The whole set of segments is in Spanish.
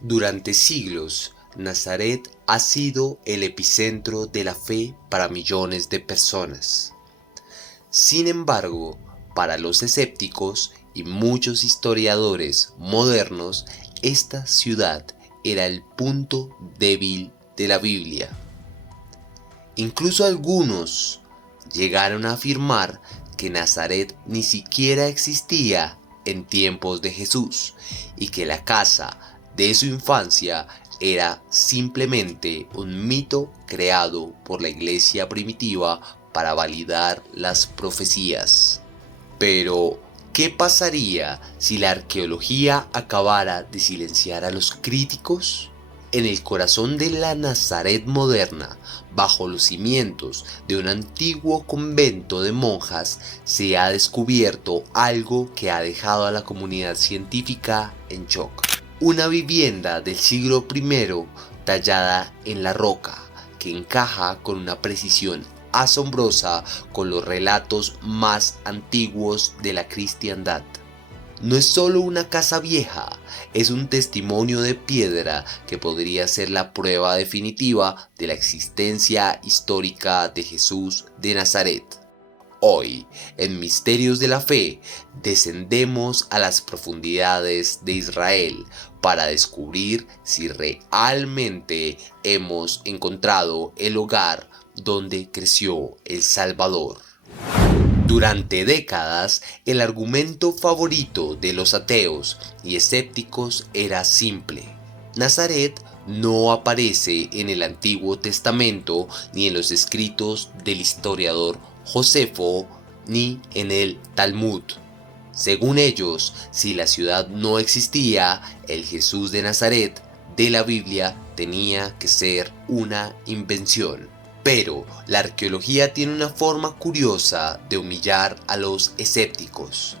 Durante siglos, Nazaret ha sido el epicentro de la fe para millones de personas. Sin embargo, para los escépticos y muchos historiadores modernos, esta ciudad era el punto débil de la Biblia. Incluso algunos llegaron a afirmar que Nazaret ni siquiera existía en tiempos de Jesús y que la casa de su infancia era simplemente un mito creado por la iglesia primitiva para validar las profecías. Pero, ¿qué pasaría si la arqueología acabara de silenciar a los críticos? En el corazón de la Nazaret moderna, bajo los cimientos de un antiguo convento de monjas, se ha descubierto algo que ha dejado a la comunidad científica en shock. Una vivienda del siglo I tallada en la roca, que encaja con una precisión asombrosa con los relatos más antiguos de la cristiandad. No es solo una casa vieja, es un testimonio de piedra que podría ser la prueba definitiva de la existencia histórica de Jesús de Nazaret. Hoy, en Misterios de la Fe, descendemos a las profundidades de Israel para descubrir si realmente hemos encontrado el hogar donde creció el Salvador. Durante décadas, el argumento favorito de los ateos y escépticos era simple. Nazaret no aparece en el Antiguo Testamento ni en los escritos del historiador Josefo ni en el Talmud. Según ellos, si la ciudad no existía, el Jesús de Nazaret de la Biblia tenía que ser una invención. Pero la arqueología tiene una forma curiosa de humillar a los escépticos.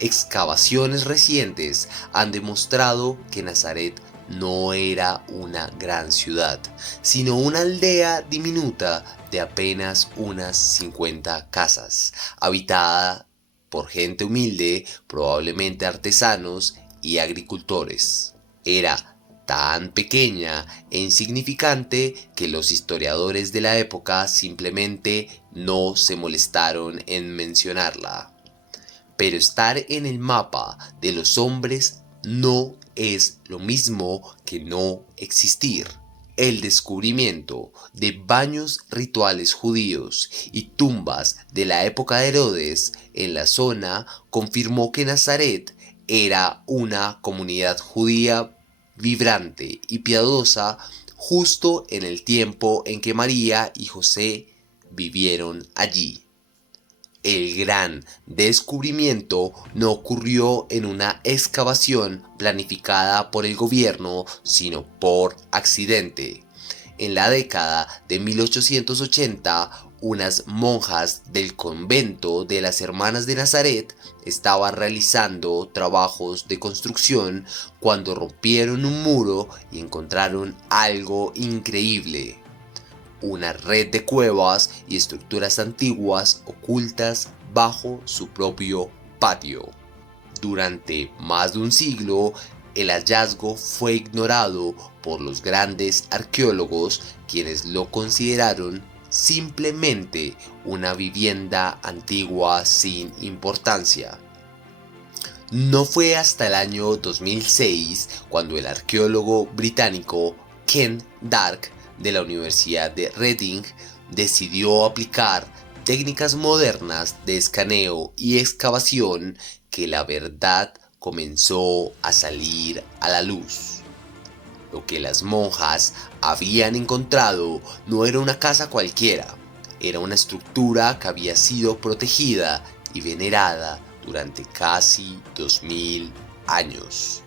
Excavaciones recientes han demostrado que Nazaret no era una gran ciudad, sino una aldea diminuta de apenas unas 50 casas, habitada por gente humilde, probablemente artesanos y agricultores. Era tan pequeña e insignificante que los historiadores de la época simplemente no se molestaron en mencionarla. Pero estar en el mapa de los hombres no es lo mismo que no existir. El descubrimiento de baños rituales judíos y tumbas de la época de Herodes en la zona confirmó que Nazaret era una comunidad judía vibrante y piadosa justo en el tiempo en que María y José vivieron allí. El gran descubrimiento no ocurrió en una excavación planificada por el gobierno, sino por accidente. En la década de 1880, unas monjas del convento de las Hermanas de Nazaret estaban realizando trabajos de construcción cuando rompieron un muro y encontraron algo increíble: una red de cuevas y estructuras antiguas ocultas bajo su propio patio. Durante más de un siglo, el hallazgo fue ignorado por los grandes arqueólogos, quienes lo consideraron simplemente una vivienda antigua sin importancia. No fue hasta el año 2006 cuando el arqueólogo británico Ken Dark de la Universidad de Reading decidió aplicar técnicas modernas de escaneo y excavación que la verdad comenzó a salir a la luz. Lo que las monjas habían encontrado no era una casa cualquiera, era una estructura que había sido protegida y venerada durante casi 2000 años.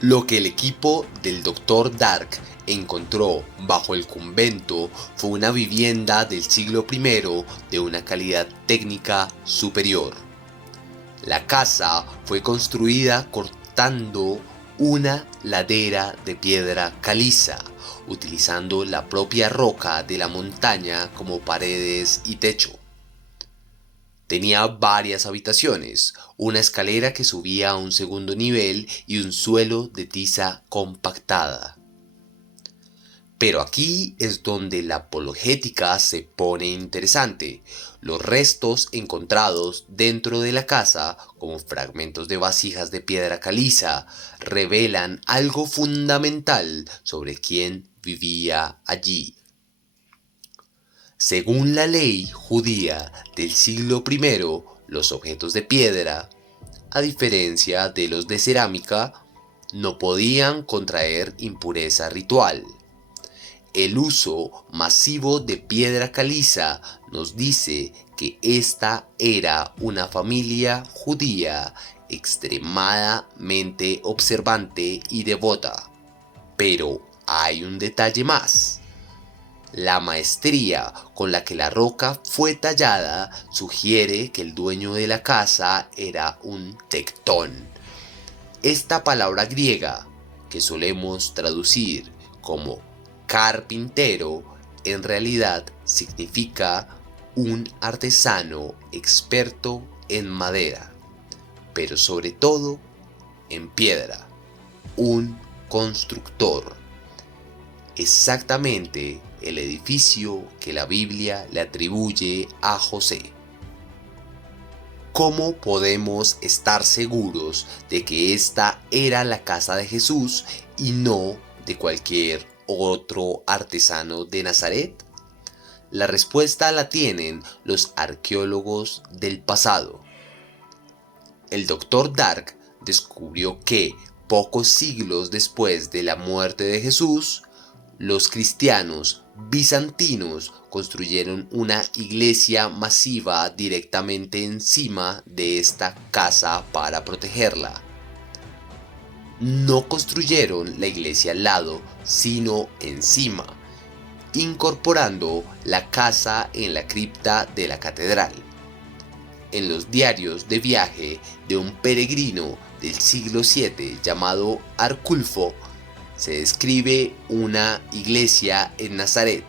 Lo que el equipo del Dr. Dark encontró bajo el convento fue una vivienda del siglo I de una calidad técnica superior. La casa fue construida cortando una ladera de piedra caliza, utilizando la propia roca de la montaña como paredes y techo. Tenía varias habitaciones, una escalera que subía a un segundo nivel y un suelo de tiza compactada. Pero aquí es donde la apologética se pone interesante. Los restos encontrados dentro de la casa, como fragmentos de vasijas de piedra caliza, revelan algo fundamental sobre quién vivía allí. Según la ley judía del siglo I, los objetos de piedra, a diferencia de los de cerámica, no podían contraer impureza ritual. El uso masivo de piedra caliza nos dice que esta era una familia judía extremadamente observante y devota. Pero hay un detalle más. La maestría con la que la roca fue tallada sugiere que el dueño de la casa era un tectón. Esta palabra griega, que solemos traducir como carpintero, en realidad significa un artesano experto en madera, pero sobre todo en piedra, un constructor. Exactamente el edificio que la Biblia le atribuye a José. ¿Cómo podemos estar seguros de que esta era la casa de Jesús y no de cualquier otro artesano de Nazaret? La respuesta la tienen los arqueólogos del pasado. El Dr. Dark descubrió que, pocos siglos después de la muerte de Jesús, los cristianos bizantinos construyeron una iglesia masiva directamente encima de esta casa para protegerla. No construyeron la iglesia al lado, sino encima, incorporando la casa en la cripta de la catedral. En los diarios de viaje de un peregrino del siglo VII llamado Arculfo, se describe una iglesia en Nazaret,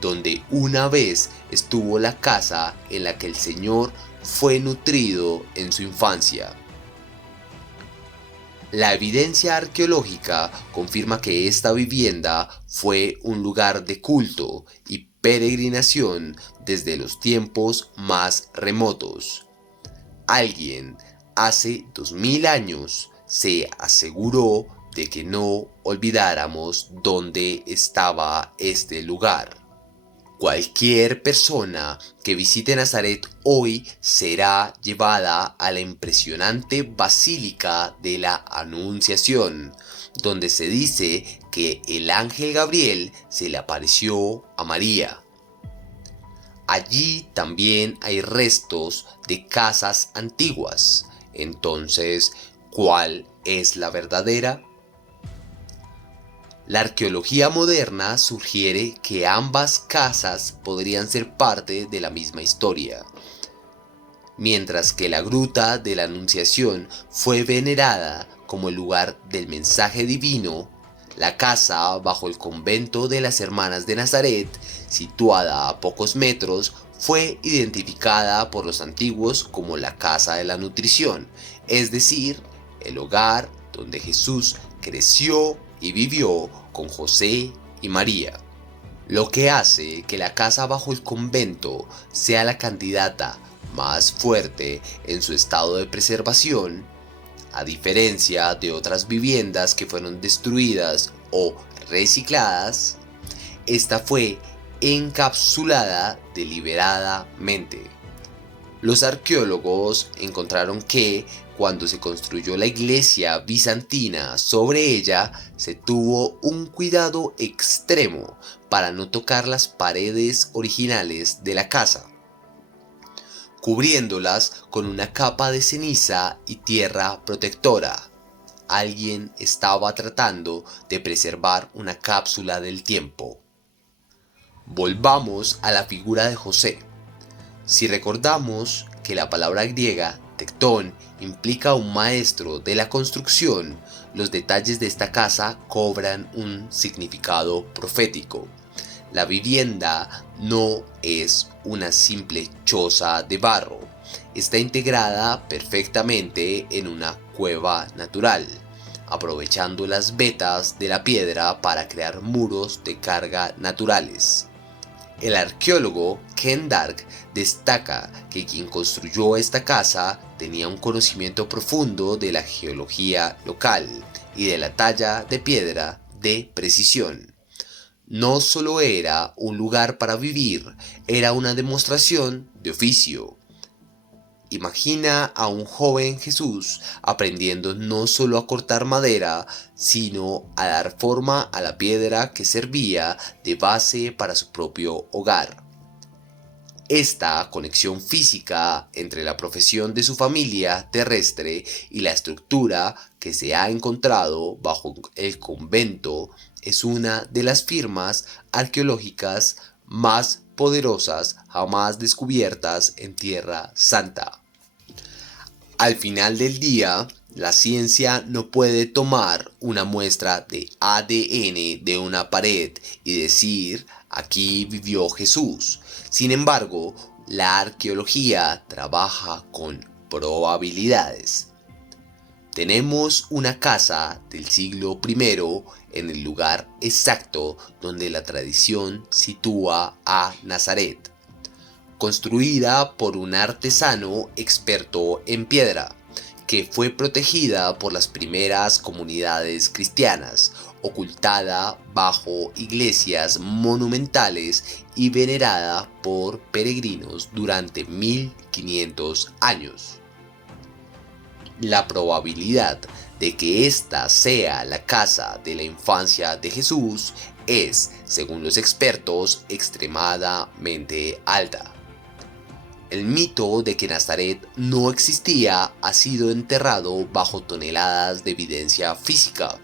donde una vez estuvo la casa en la que el Señor fue nutrido en su infancia. La evidencia arqueológica confirma que esta vivienda fue un lugar de culto y peregrinación desde los tiempos más remotos. Alguien hace 2000 años se aseguró de que no olvidáramos dónde estaba este lugar. Cualquier persona que visite Nazaret hoy será llevada a la impresionante Basílica de la Anunciación, donde se dice que el ángel Gabriel se le apareció a María. Allí también hay restos de casas antiguas. Entonces, ¿cuál es la verdadera? La arqueología moderna sugiere que ambas casas podrían ser parte de la misma historia. Mientras que la gruta de la Anunciación fue venerada como el lugar del mensaje divino, la casa bajo el convento de las Hermanas de Nazaret, situada a pocos metros, fue identificada por los antiguos como la casa de la nutrición, es decir, el hogar donde Jesús creció y vivió con José y María, lo que hace que la casa bajo el convento sea la candidata más fuerte en su estado de preservación, a diferencia de otras viviendas que fueron destruidas o recicladas. Esta fue encapsulada deliberadamente. Los arqueólogos encontraron que, cuando se construyó la iglesia bizantina sobre ella, se tuvo un cuidado extremo para no tocar las paredes originales de la casa, cubriéndolas con una capa de ceniza y tierra protectora. Alguien estaba tratando de preservar una cápsula del tiempo. Volvamos a la figura de José. Si recordamos que la palabra griega tectón implica un maestro de la construcción, los detalles de esta casa cobran un significado profético. La vivienda no es una simple choza de barro, está integrada perfectamente en una cueva natural, aprovechando las vetas de la piedra para crear muros de carga naturales. El arqueólogo Ken Dark destaca que quien construyó esta casa tenía un conocimiento profundo de la geología local y de la talla de piedra de precisión. No solo era un lugar para vivir, era una demostración de oficio. Imagina a un joven Jesús aprendiendo no solo a cortar madera, sino a dar forma a la piedra que servía de base para su propio hogar. Esta conexión física entre la profesión de su familia terrestre y la estructura que se ha encontrado bajo el convento es una de las firmas arqueológicas más poderosas jamás descubiertas en Tierra Santa. Al final del día, la ciencia no puede tomar una muestra de ADN de una pared y decir, aquí vivió Jesús. Sin embargo, la arqueología trabaja con probabilidades. Tenemos una casa del siglo I en el lugar exacto donde la tradición sitúa a Nazaret, construida por un artesano experto en piedra, que fue protegida por las primeras comunidades cristianas, ocultada bajo iglesias monumentales y venerada por peregrinos durante 1500 años. La probabilidad de que esta sea la casa de la infancia de Jesús es, según los expertos, extremadamente alta. El mito de que Nazaret no existía ha sido enterrado bajo toneladas de evidencia física.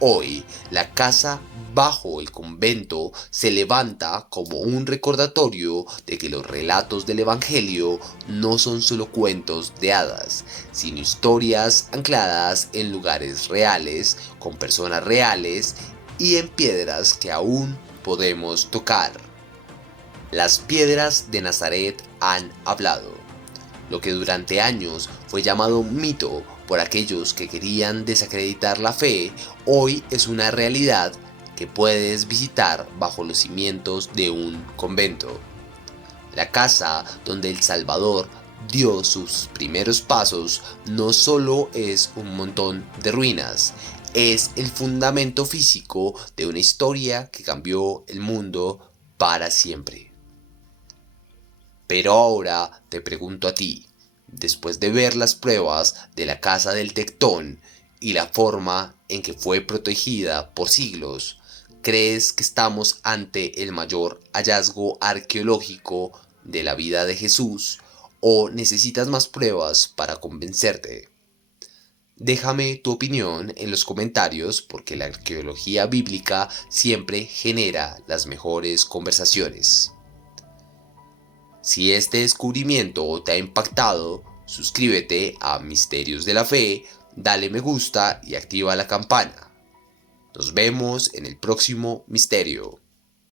Hoy, la casa bajo el convento se levanta como un recordatorio de que los relatos del Evangelio no son solo cuentos de hadas, sino historias ancladas en lugares reales, con personas reales y en piedras que aún podemos tocar. Las piedras de Nazaret han hablado. Lo que durante años fue llamado mito por aquellos que querían desacreditar la fe, hoy es una realidad que puedes visitar bajo los cimientos de un convento. La casa donde el Salvador dio sus primeros pasos no solo es un montón de ruinas, es el fundamento físico de una historia que cambió el mundo para siempre. Pero ahora te pregunto a ti, después de ver las pruebas de la casa del Tectón y la forma en que fue protegida por siglos, ¿crees que estamos ante el mayor hallazgo arqueológico de la vida de Jesús o necesitas más pruebas para convencerte? Déjame tu opinión en los comentarios porque la arqueología bíblica siempre genera las mejores conversaciones. Si este descubrimiento te ha impactado, suscríbete a Misterios de la Fe, dale me gusta y activa la campana. Nos vemos en el próximo misterio.